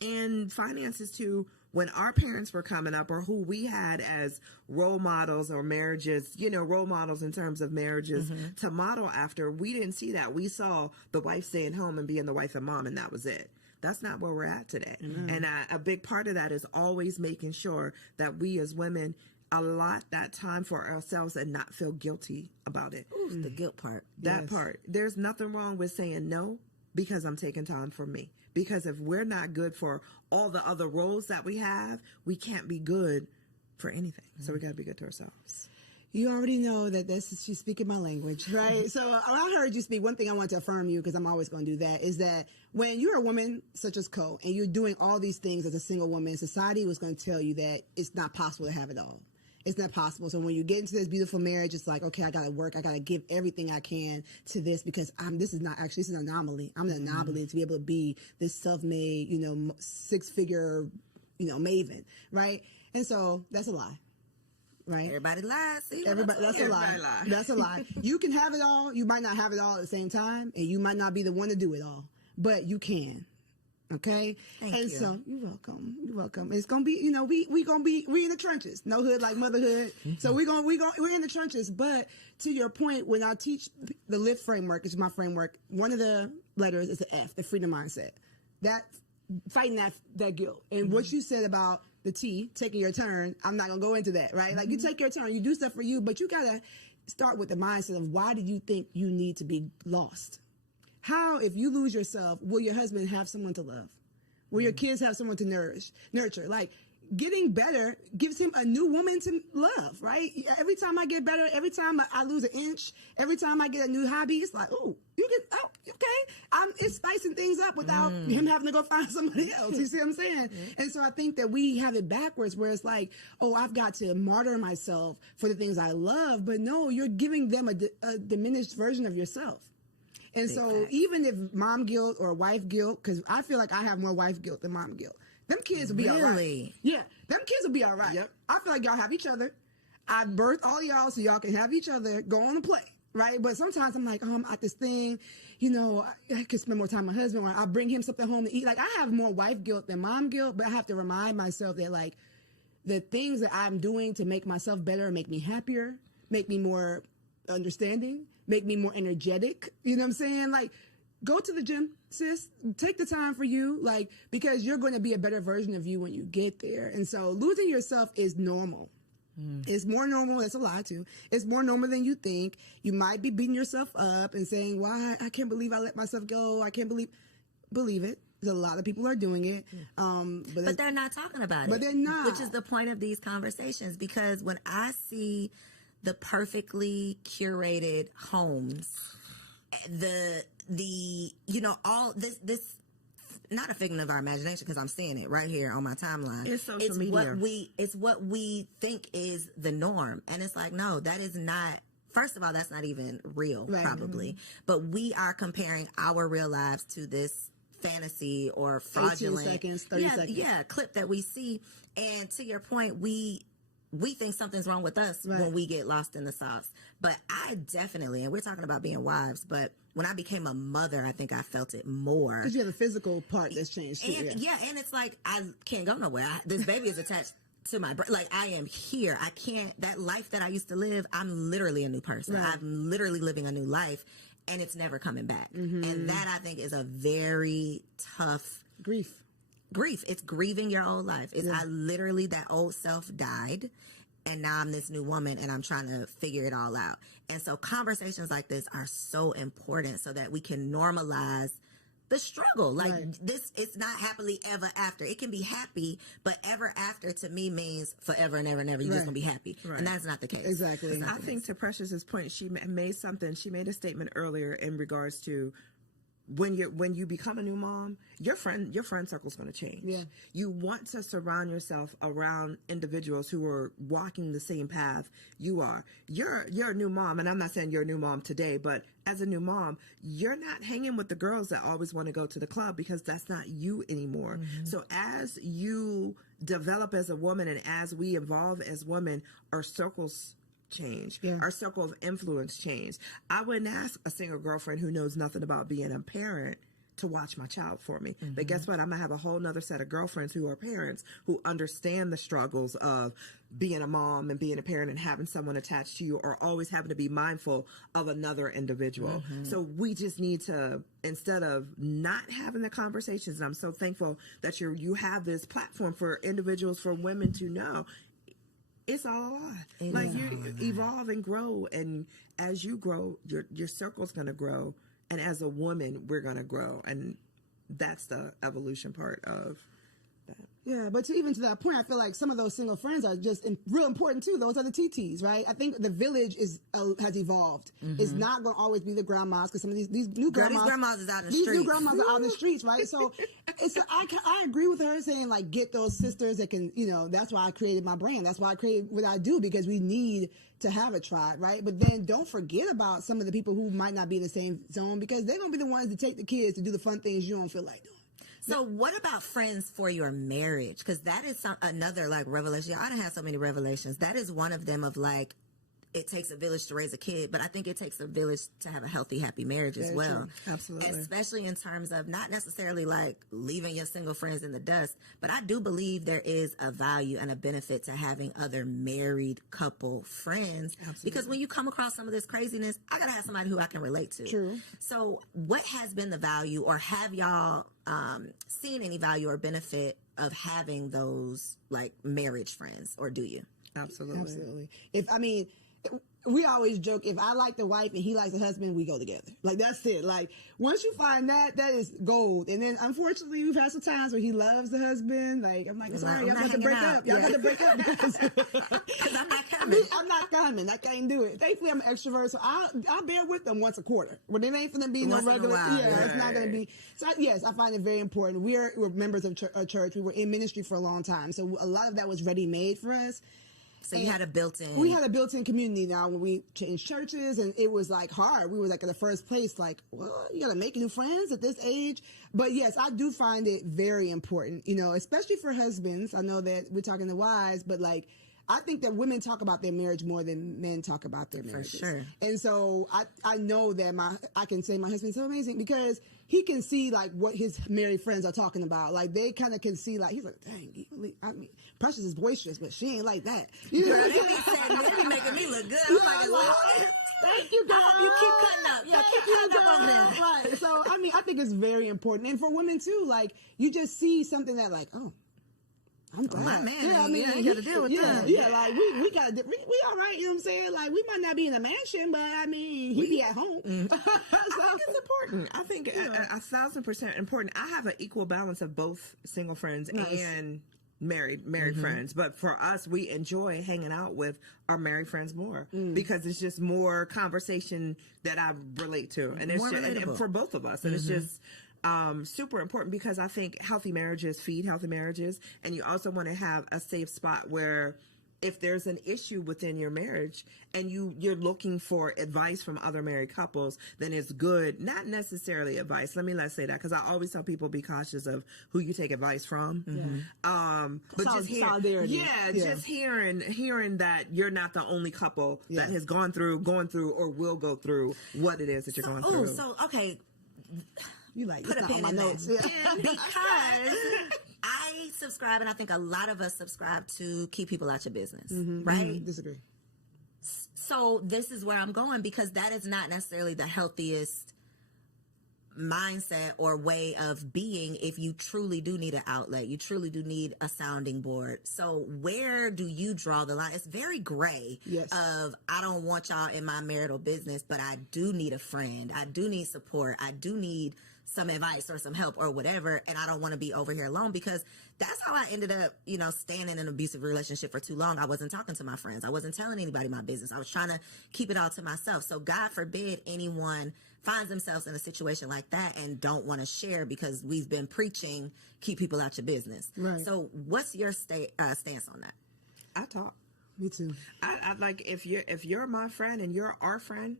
and finances to when our parents were coming up, or who we had as role models or marriages, role models in terms of marriages to model after. We didn't see that. We saw the wife staying home and being the wife and mom, and that was it. That's not where we're at today. And a big part of that is always making sure that we as women allot that time for ourselves and not feel guilty about it. Ooh, the guilt part. That part. There's nothing wrong with saying no because I'm taking time for me. Because if we're not good for all the other roles that we have, we can't be good for anything. So we got to be good to ourselves. You already know that she's speaking my language, right? So I heard you speak. One thing I want to affirm you, because I'm always going to do that, is that when you're a woman such as Co, and you're doing all these things as a single woman, society was going to tell you that it's not possible to have it all. It's not possible. So when you get into this beautiful marriage, it's like, okay, I got to work. I got to give everything I can to this because this is an anomaly. I'm an anomaly to be able to be this self-made, 6-figure, maven, right? And so that's a lie. Right? Everybody lies. See, that's a lie. That's a lie. You can have it all. You might not have it all at the same time, and you might not be the one to do it all, but you can. Okay. Thank you. So you're welcome. You're welcome. It's gonna be, we in the trenches. No hood like motherhood. So we're in the trenches. But to your point, when I teach the LIFT framework, which is my framework, one of the letters is the F, the freedom mindset. That fighting that guilt. And what you said about the T, taking your turn, I'm not gonna go into that, right? Like you take your turn, you do stuff for you, but you gotta start with the mindset of why do you think you need to be lost? How, if you lose yourself, will your husband have someone to love? Will your kids have someone to nurture? Like, getting better gives him a new woman to love, right? Every time I get better, every time I lose an inch, every time I get a new hobby, it's like, okay. It's spicing things up without him having to go find somebody else. You see what I'm saying? And so I think that we have it backwards where it's like, oh, I've got to martyr myself for the things I love. But no, you're giving them a diminished version of yourself. And so even if mom guilt or wife guilt, because I feel like I have more wife guilt than mom guilt, them kids will be all right. Yeah, them kids will be all right. Yep. I feel like y'all have each other. I birthed all y'all so y'all can have each other, go on and play, right? But sometimes I'm like, I'm at this thing, I could spend more time with my husband, or I bring him something home to eat. Like, I have more wife guilt than mom guilt, but I have to remind myself that, like, the things that I'm doing to make myself better, make me happier, make me more understanding, make me more energetic. You know what I'm saying? Like, go to the gym, sis. Take the time for you, like, because you're going to be a better version of you when you get there. And so losing yourself is normal. It's more normal. That's a lie, too. It's more normal than you think. You might be beating yourself up and saying, why? I can't believe I let myself go. I can't believe it. A lot of people are doing it. But they're not talking about it. But they're not. Which is the point of these conversations. Because when I see the perfectly curated homes, all this not a figment of our imagination, because I'm seeing it right here on my timeline. It's social media. It's what we think is the norm. And it's like, no, that is not. First of all, that's not even real, probably. But we are comparing our real lives to this fantasy or fraudulent 18 seconds, 30 seconds. Yeah, clip that we see. And to your point, we think something's wrong with us when we get lost in the sauce. But I definitely, and we're talking about being wives, but when I became a mother, I think I felt it more. Because you have a physical part that's changed too. And it's like, I can't go nowhere. This baby is attached to my brain. Like, I am here. I can't, that life that I used to live, I'm literally a new person. Right. I'm literally living a new life, and it's never coming back. And that, I think, is a very tough grief. It's grieving your old life. I literally, that old self died, and now I'm this new woman, and I'm trying to figure it all out. And so conversations like this are so important so that we can normalize the struggle. Like, this, it's not happily ever after. It can be happy, but ever after to me means forever and ever and ever. You're just gonna be happy, and that's not the case. Exactly. I think to Precious's point, she made a statement earlier in regards to when you become a new mom, your friend circle is going to change. Yeah. You want to surround yourself around individuals who are walking the same path you are. You're a new mom, and I'm not saying you're a new mom today, but as a new mom, you're not hanging with the girls that always want to go to the club, because that's not you anymore. So as you develop as a woman, and as we evolve as women, our circles change. Our circle of influence change. I wouldn't ask a single girlfriend who knows nothing about being a parent to watch my child for me. But guess what? I'm going to have a whole nother set of girlfriends who are parents, who understand the struggles of being a mom and being a parent and having someone attached to you, or always having to be mindful of another individual. So we just need to, instead of not having the conversations, and I'm so thankful that you have this platform for individuals, for women to know, it's all a lie. Like, you evolve and grow, and as you grow, your circle's going to grow, and as a woman, we're going to grow, and that's the evolution part of that. Yeah, but even to that point, I feel like some of those single friends are just real important too. Those are the TTs, right? I think the village has evolved. It's not going to always be the grandmas, because some of these new grandmas, these grandmas is out in the these streets. new grandmas are out in the streets, right? So I agree with her saying, like, get those sisters that can, that's why I created my brand. That's why I created what I do, because we need to have a tribe, right? But then don't forget about some of the people who might not be in the same zone, because they're going to be the ones to take the kids to do the fun things you don't feel like doing. So what about friends for your marriage? Because that is another, like, revelation. I done had so many revelations. That is one of them, of, like, it takes a village to raise a kid, but I think it takes a village to have a healthy, happy marriage as well. True. Absolutely. Especially in terms of not necessarily like leaving your single friends in the dust, but I do believe there is a value and a benefit to having other married couple friends. Absolutely. Because when you come across some of this craziness, I gotta have somebody who I can relate to. True. So what has been the value, or have y'all seen any value or benefit of having those like marriage friends, or do you? Absolutely. We always joke, if I like the wife and he likes the husband, we go together. Like, that's it. Like, once you find that, that is gold. And then, unfortunately, we've had some times where he loves the husband. Like, I'm like, sorry, y'all got to break up. Y'all got to break up because I'm not coming. I'm not coming. I can't do it. Thankfully, I'm an extrovert, so I'll bear with them once a quarter. But it ain't finna be no regular. It's not going to be. So, yes, I find it very important. We're members of a church. We were in ministry for a long time. So, a lot of that was ready-made for us. So you had a built-in. We had a built-in community now when we changed churches, and it was like hard. We were like in the first place, like, well, you got to make new friends at this age. But yes, I do find it very important, especially for husbands. I know that we're talking to wives, but like, I think that women talk about their marriage more than men talk about their marriages. For sure. And so I know that I can say my husband's so amazing because he can see like what his married friends are talking about. Like they kind of can see like, he's like, dang, Precious is boisterous, but she ain't like that. Girl, they be making me look good. I'm like, as long as thank you, girl. You keep cutting up. Yeah, keep cutting up on there. Right. So I think it's very important. And for women too, like you just see something that like, oh, I'm glad. My man, he got to deal with that. Yeah, like we got to, we all right, you know what I'm saying? Like we might not be in a mansion, but he be at home. I think it's important. I think 1,000% important. I have an equal balance of both single friends and married friends, but for us, we enjoy hanging out with our married friends more because it's just more conversation that I relate to, and it's just, and for both of us, and it's just super important because I think healthy marriages feed healthy marriages, and you also want to have a safe spot where if there's an issue within your marriage and you're looking for advice from other married couples, then it's good, not necessarily advice. Let's say that, because I always tell people be cautious of who you take advice from. But just just hearing that you're not the only couple that has gone through or will go through what it is that you're going through. So okay. You like put a pin in notes because I subscribe, and I think a lot of us subscribe to keep people out your business, right? Disagree. So this is where I'm going, because that is not necessarily the healthiest mindset or way of being if you truly do need an outlet. You truly do need a sounding board. So where do you draw the line? It's very gray of, I don't want y'all in my marital business, but I do need a friend. I do need support. I do need some advice or some help or whatever, and I don't want to be over here alone, because that's how I ended up, staying in an abusive relationship for too long. I wasn't talking to my friends. I wasn't telling anybody my business. I was trying to keep it all to myself. So God forbid anyone finds themselves in a situation like that and don't want to share, because we've been preaching, keep people out your business. Right. So what's your stance on that? I talk. Me too. I like, if you're my friend and you're our friend,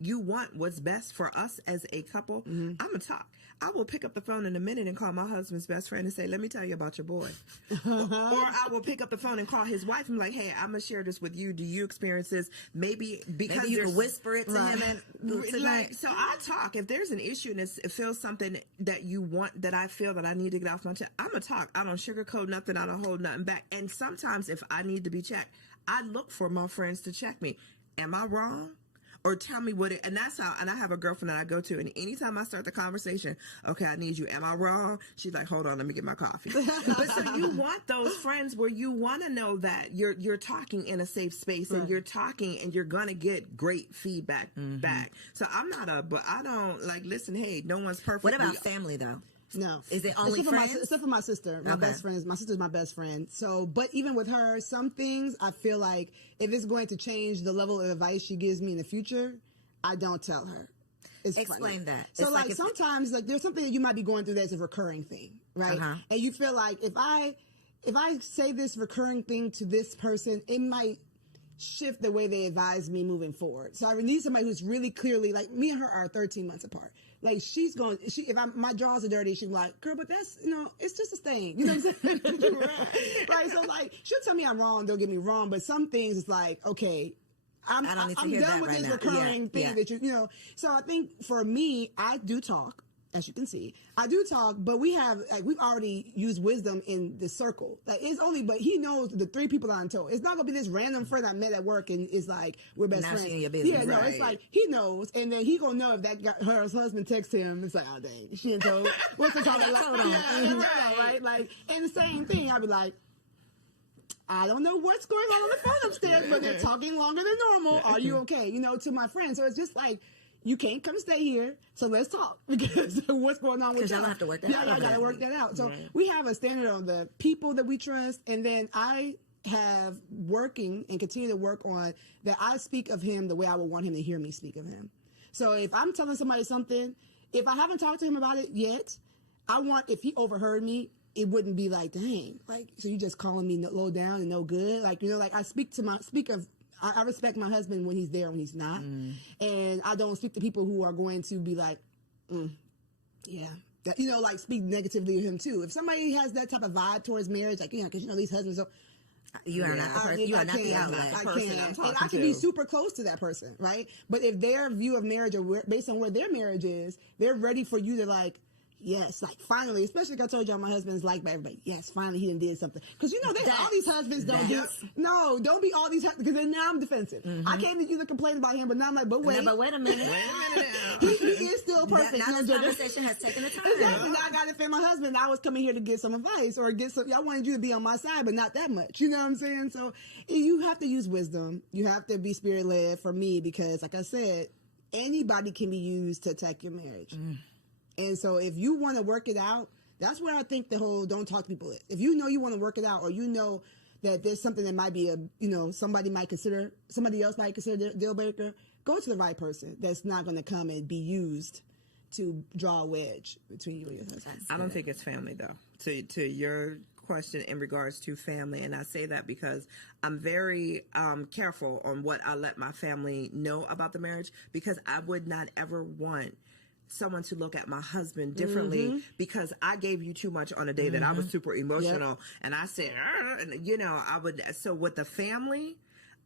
you want what's best for us as a couple, I'm going to talk. I will pick up the phone in a minute and call my husband's best friend and say, let me tell you about your boy. Or I will pick up the phone and call his wife and be like, hey, I'm going to share this with you. Do you experience this? Maybe because you can whisper it to him. And so I talk. If there's an issue and it feels something that you want, that I feel that I need to get off my chest, I'm going to talk. I don't sugarcoat nothing. I don't hold nothing back. And sometimes if I need to be checked, I look for my friends to check me. Am I wrong? Or tell me and that's how, and I have a girlfriend that I go to, and anytime I start the conversation, okay, I need you. Am I wrong? She's like, hold on, let me get my coffee. But so you want those friends where you want to know that you're talking in a safe space, and you're talking and you're going to get great feedback back. So but I don't listen, hey, no one's perfect. What about family though? No. Is it only friends? Except for my sister. My sister's my best friend. So, but even with her, some things I feel like if it's going to change the level of advice she gives me in the future, I don't tell her. Explain that. So sometimes there's something that you might be going through that's a recurring thing, right? And you feel like if I say this recurring thing to this person, it might shift the way they advise me moving forward. So I need somebody who's really clearly, like, me and her are 13 months apart. Like, my drawers are dirty, she's like, girl, but that's, it's just a stain. You know what I'm saying? Right. So, she'll tell me I'm wrong, don't get me wrong, but some things it's like, okay, I'm I don't need to I'm hear done that with right this now. recurring thing that you know. So I think for me, I do talk. As you can see, I do talk, but we've already used wisdom in the circle. Like but he knows the 3 people I'm told. It's not gonna be this random friend I met at work and it's like we're best friends. She in your business. Yeah, no, it's like he knows, and then he gonna know if her husband texts him. It's like, oh dang, she ain't told. What's the call? Right? Like, and the same thing. I'd be like, I don't know what's going on the phone upstairs, but they're talking longer than normal. Are you okay? You know, to my friend. So it's just like, you can't come stay here, so let's talk, because what's going on with y'all? Because y'all have to work that out. Yeah, y'all got to work that out. So we have a standard on the people that we trust, and then I have working and continue to work on that I speak of him the way I would want him to hear me speak of him. So if I'm telling somebody something, if I haven't talked to him about it yet, if he overheard me, it wouldn't be like, dang, like, so you just calling me low down and no good? Like, you know, like I I respect my husband when he's there, when he's not. And I don't speak to people who are going to be like, yeah. That, you know, like speak negatively of him too. If somebody has that type of vibe towards marriage, like, because you know, these husbands are, you are not the outlet. I can't. And I can be super close to that person, right? But if their view of marriage or based on where their marriage is, they're ready for you to like, yes, like finally, especially like I told y'all, my husband's liked by everybody. Yes, finally he did something. Because you know, all these husbands don't don't be all these, because then now I'm defensive. I came to you to complain about him, but now I'm like, but wait a minute. he is still perfect. Now this conversation has taken a time. Exactly. Now I got to defend my husband. I was coming here to get some advice or I wanted you to be on my side, but not that much. You know what I'm saying? So you have to use wisdom. You have to be spirit led for me, because like I said, anybody can be used to attack your marriage. And so if you want to work it out, that's where I think the whole don't talk to people is. If you know you want to work it out, or you know that there's something that might be somebody else might consider a deal breaker, go to the right person that's not going to come and be used to draw a wedge between you and your husband. I don't think it's family, though. To your question in regards to family, and I say that because I'm very careful on what I let my family know about the marriage, because I would not ever want someone to look at my husband differently because I gave you too much on a day that I was super emotional and I said, and, you know, so with the family,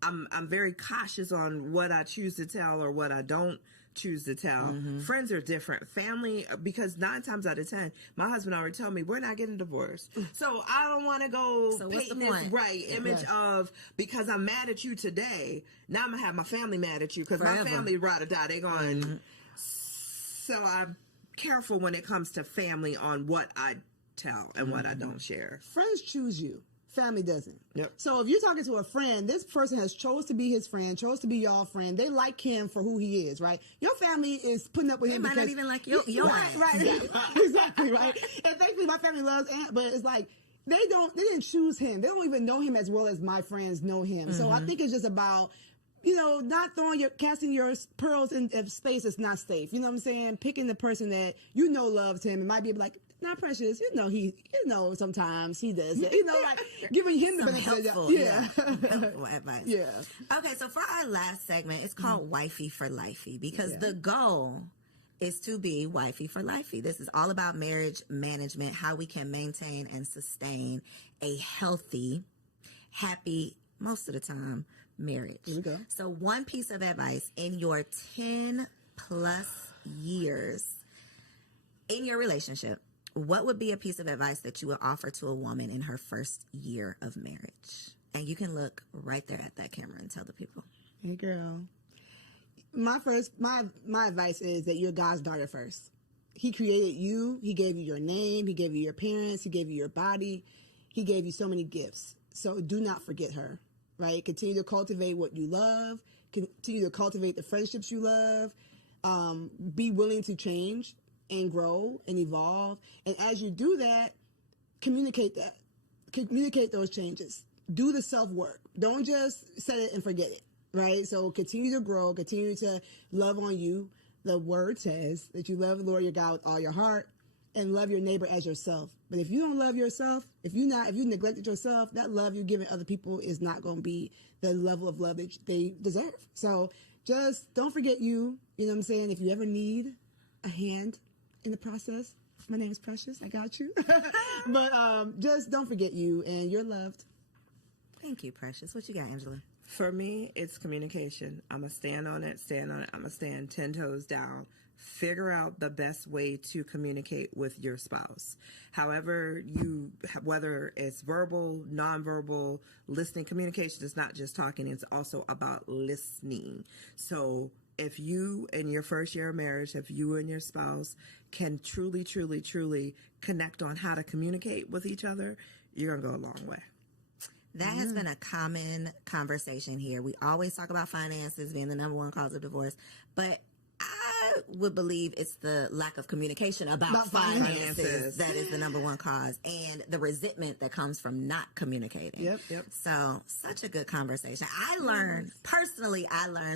I'm very cautious on what I choose to tell or what I don't choose to tell. Friends are different. Family, because 9 times out of 10, my husband already told me we're not getting divorced. So I don't want to go paint this image of, because I'm mad at you today, now I'm gonna have my family mad at you because my family ride or die. They going. So I'm careful when it comes to family on what I tell and what I don't share. Friends choose you. Family doesn't. Yep. So if you're talking to a friend, this person has chose to be his friend, chose to be your friend. They like him for who he is, right? Your family is putting up with him because might not even like your right, exactly, right. And thankfully, my family loves Aunt, but it's like they didn't choose him. They don't even know him as well as my friends know him. So I think it's just about, you know, not casting your pearls in space that's not safe. You know what I'm saying? Picking the person that you know loves him and might be like, not Precious, you know, sometimes he does it. You know, like giving him the benefit of the helpful advice. Yeah. Okay, so for our last segment, it's called Wifey for Lifey, because the goal is to be Wifey for Lifey. This is all about marriage management, how we can maintain and sustain a healthy, happy, most of the time, marriage. Here we go. So one piece of advice in your 10 plus years in your relationship, what would be a piece of advice that you would offer to a woman in her first year of marriage? And you can look right there at that camera and tell the people. Hey girl. My advice is that you're God's daughter first. He created you. He gave you your name. He gave you your parents. He gave you your body. He gave you so many gifts. So do not forget her. Right? Continue to cultivate what you love. Continue to cultivate the friendships you love. Be willing to change and grow and evolve. And as you do that, communicate that. Communicate those changes. Do the self-work. Don't just set it and forget it. Right? So continue to grow. Continue to love on you. The word says that you love the Lord your God with all your heart and love your neighbor as yourself. But if you don't love yourself, if you neglected yourself, that love you're giving other people is not going to be the level of love that they deserve. So just don't forget you. You know what I'm saying? If you ever need a hand in the process, my name is Precious. I got you. But just don't forget you, and you're loved. Thank you, Precious. What you got, Angela? For me, it's communication. I'm going to stand on it. I'm going to stand 10 toes down. Figure out the best way to communicate with your spouse. However, whether it's verbal, nonverbal, listening, communication is not just talking, it's also about listening. So if you, in your first year of marriage, if you and your spouse can truly, truly, truly connect on how to communicate with each other, you're going to go a long way. That has been a common conversation here. We always talk about finances being the number one cause of divorce, but I would believe it's the lack of communication about finances that is the number one cause, and the resentment that comes from not communicating. Yep. So, such a good conversation. I learn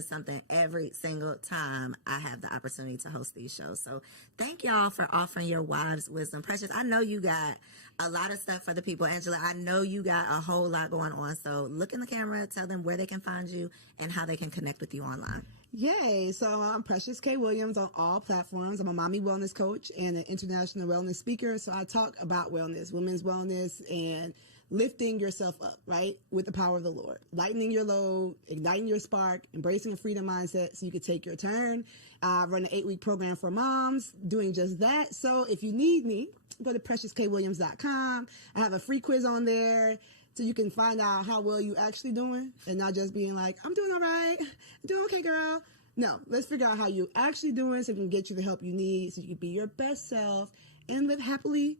something every single time I have the opportunity to host these shows. So, thank y'all for offering your wives' wisdom. Precious, I know you got a lot of stuff for the people. Angela, I know you got a whole lot going on. So, look in the camera, tell them where they can find you and how they can connect with you online. Yay. So I'm Precious K. Williams on all platforms. I'm a mommy wellness coach and an international wellness speaker. So I talk about wellness, women's wellness, and lifting yourself up, right, with the power of the Lord. Lightening your load, igniting your spark, embracing a freedom mindset so you can take your turn. I run an 8-week program for moms doing just that. So if you need me, go to preciouskwilliams.com. I have a free quiz on there, so you can find out how well you actually doing and not just being like, I'm doing all right. I'm doing okay, girl. No, let's figure out how you actually doing so we can get you the help you need so you can be your best self and live happily,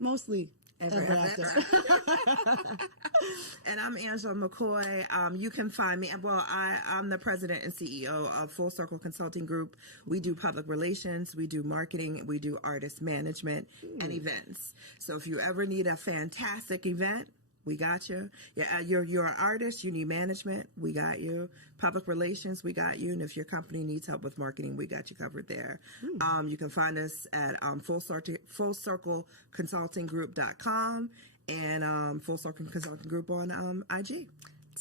mostly ever after. And I'm Angela McCoy. You can find me. Well, I'm the president and CEO of Full Circle Consulting Group. We do public relations, we do marketing, we do artist management and events. So if you ever need a fantastic event, we got you. Yeah, you're an artist. You need management. We got you. Public relations. We got you. And if your company needs help with marketing, we got you covered there. You can find us at fullcircleconsultinggroup.com and Full Circle Consulting Group on IG.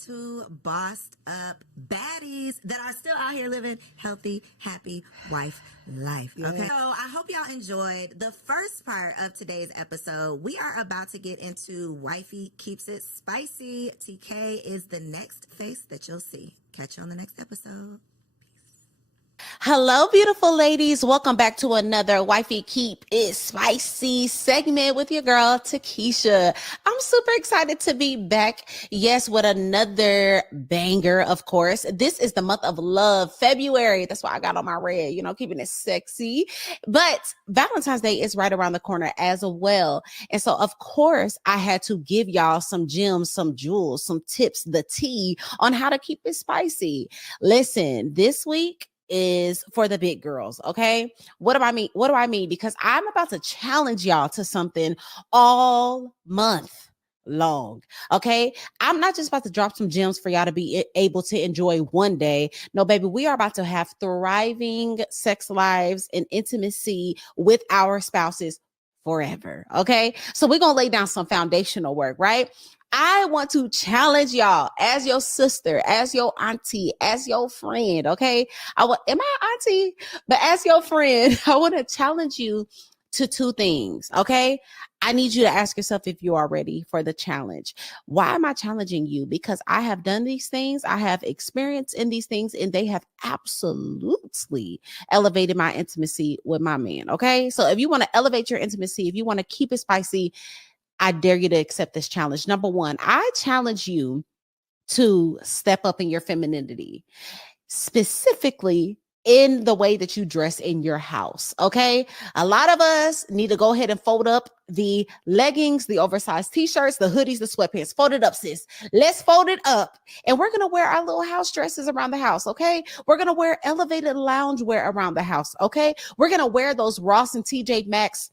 Two bossed up baddies that are still out here living healthy, happy wife life. Okay. So I hope y'all enjoyed the first part of today's episode. We are about to get into Wifey Keeps It Spicy. TK is the next face that you'll see. Catch you on the next episode. Hello, beautiful ladies. Welcome back to another Wifey Keep It Spicy segment with your girl, Takesha. I'm super excited to be back. Yes, with another banger, of course. This is the month of love, February. That's why I got on my red, keeping it sexy. But Valentine's Day is right around the corner as well. And so, of course, I had to give y'all some gems, some jewels, some tips, the tea on how to keep it spicy. Listen, this week is for the big girls. Okay. What do I mean? Because I'm about to challenge y'all to something all month long. Okay. I'm not just about to drop some gems for y'all to be able to enjoy one day. No, baby, we are about to have thriving sex lives and intimacy with our spouses forever. Okay. So we're going to lay down some foundational work, right? I want to challenge y'all as your sister, as your auntie, as your friend. Okay. Am I auntie? But as your friend, I want to challenge you to two things. Okay. I need you to ask yourself if you are ready for the challenge. Why am I challenging you? Because I have done these things. I have experience in these things, and they have absolutely elevated my intimacy with my man. Okay. So if you want to elevate your intimacy, if you want to keep it spicy, I dare you to accept this challenge. Number one, I challenge you to step up in your femininity, specifically in the way that you dress in your house. Okay. A lot of us need to go ahead and fold up the leggings, the oversized t-shirts, the hoodies, the sweatpants. Fold it up, sis. Let's fold it up. And we're going to wear our little house dresses around the house. Okay. We're going to wear elevated loungewear around the house. Okay. We're going to wear those Ross and TJ Maxx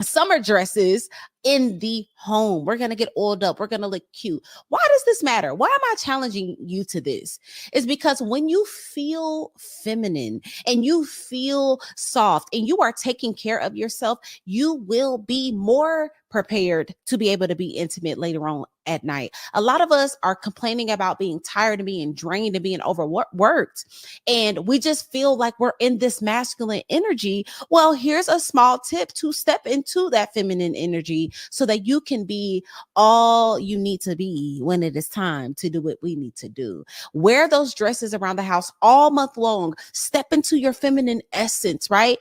summer dresses in the home. We're going to get oiled up. We're going to look cute. Why does this matter? Why am I challenging you to this? It's because when you feel feminine and you feel soft and you are taking care of yourself, you will be more prepared to be able to be intimate later on at night. A lot of us are complaining about being tired and being drained and being overworked. And we just feel like we're in this masculine energy. Well, here's a small tip to step into that feminine energy so that you can be all you need to be when it is time to do what we need to do. Wear those dresses around the house all month long. Step into your feminine essence, right?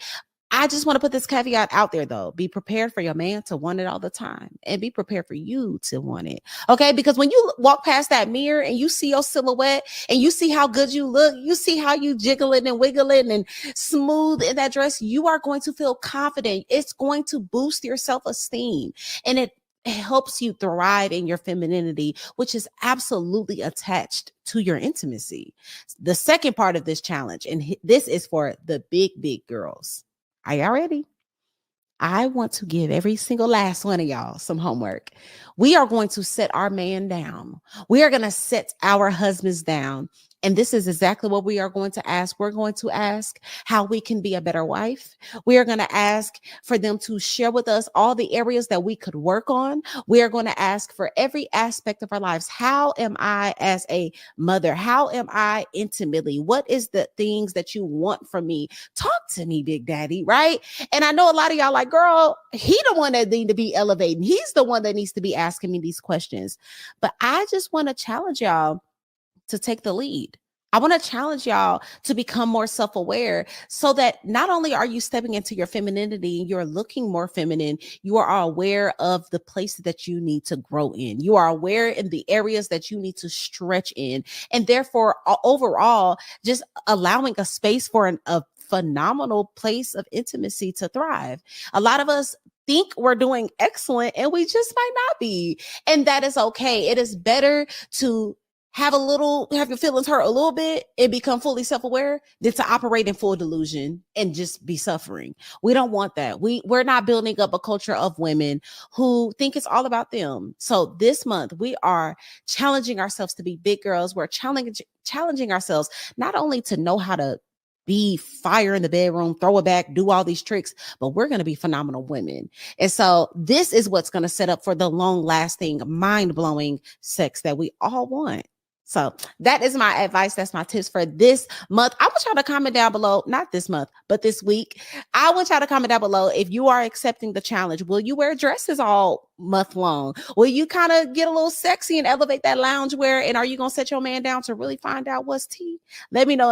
I just want to put this caveat out there though. Be prepared for your man to want it all the time, and be prepared for you to want it. Okay. Because when you walk past that mirror and you see your silhouette and you see how good you look, you see how you jiggling and wiggling and smooth in that dress, you are going to feel confident. It's going to boost your self-esteem, and it helps you thrive in your femininity, which is absolutely attached to your intimacy. The second part of this challenge, and this is for the big girls. Are y'all ready? I want to give every single last one of y'all some homework. We are going to set our man down. We are going to set our husbands down. And this is exactly what we are going to ask. We're going to ask how we can be a better wife. We are going to ask for them to share with us all the areas that we could work on. We are going to ask for every aspect of our lives. How am I as a mother? How am I intimately? What is the things that you want from me? Talk to me, Big Daddy, right? And I know a lot of y'all like, girl, he the one that need to be elevating. He's the one that needs to be asking me these questions. But I just want to challenge y'all to take the lead. I want to challenge y'all to become more self-aware so that not only are you stepping into your femininity, you're looking more feminine, you are aware of the places that you need to grow in. You are aware in the areas that you need to stretch in. And therefore, overall, just allowing a space for a phenomenal place of intimacy to thrive. A lot of us think we're doing excellent and we just might not be. And that is okay. It is better to have your feelings hurt a little bit and become fully self-aware than to operate in full delusion and just be suffering. We don't want that. We're not building up a culture of women who think it's all about them. So this month we are challenging ourselves to be big girls. We're challenging ourselves not only to know how to be fire in the bedroom, throw it back, do all these tricks, but we're going to be phenomenal women. And so this is what's going to set up for the long-lasting, mind-blowing sex that we all want. So that is my advice. That's my tips for this month. I want y'all to comment down below, not this month, but this week. I want y'all to comment down below if you are accepting the challenge. Will you wear dresses all month long? Will you kind of get a little sexy and elevate that loungewear? And are you going to set your man down to really find out what's tea? Let me know.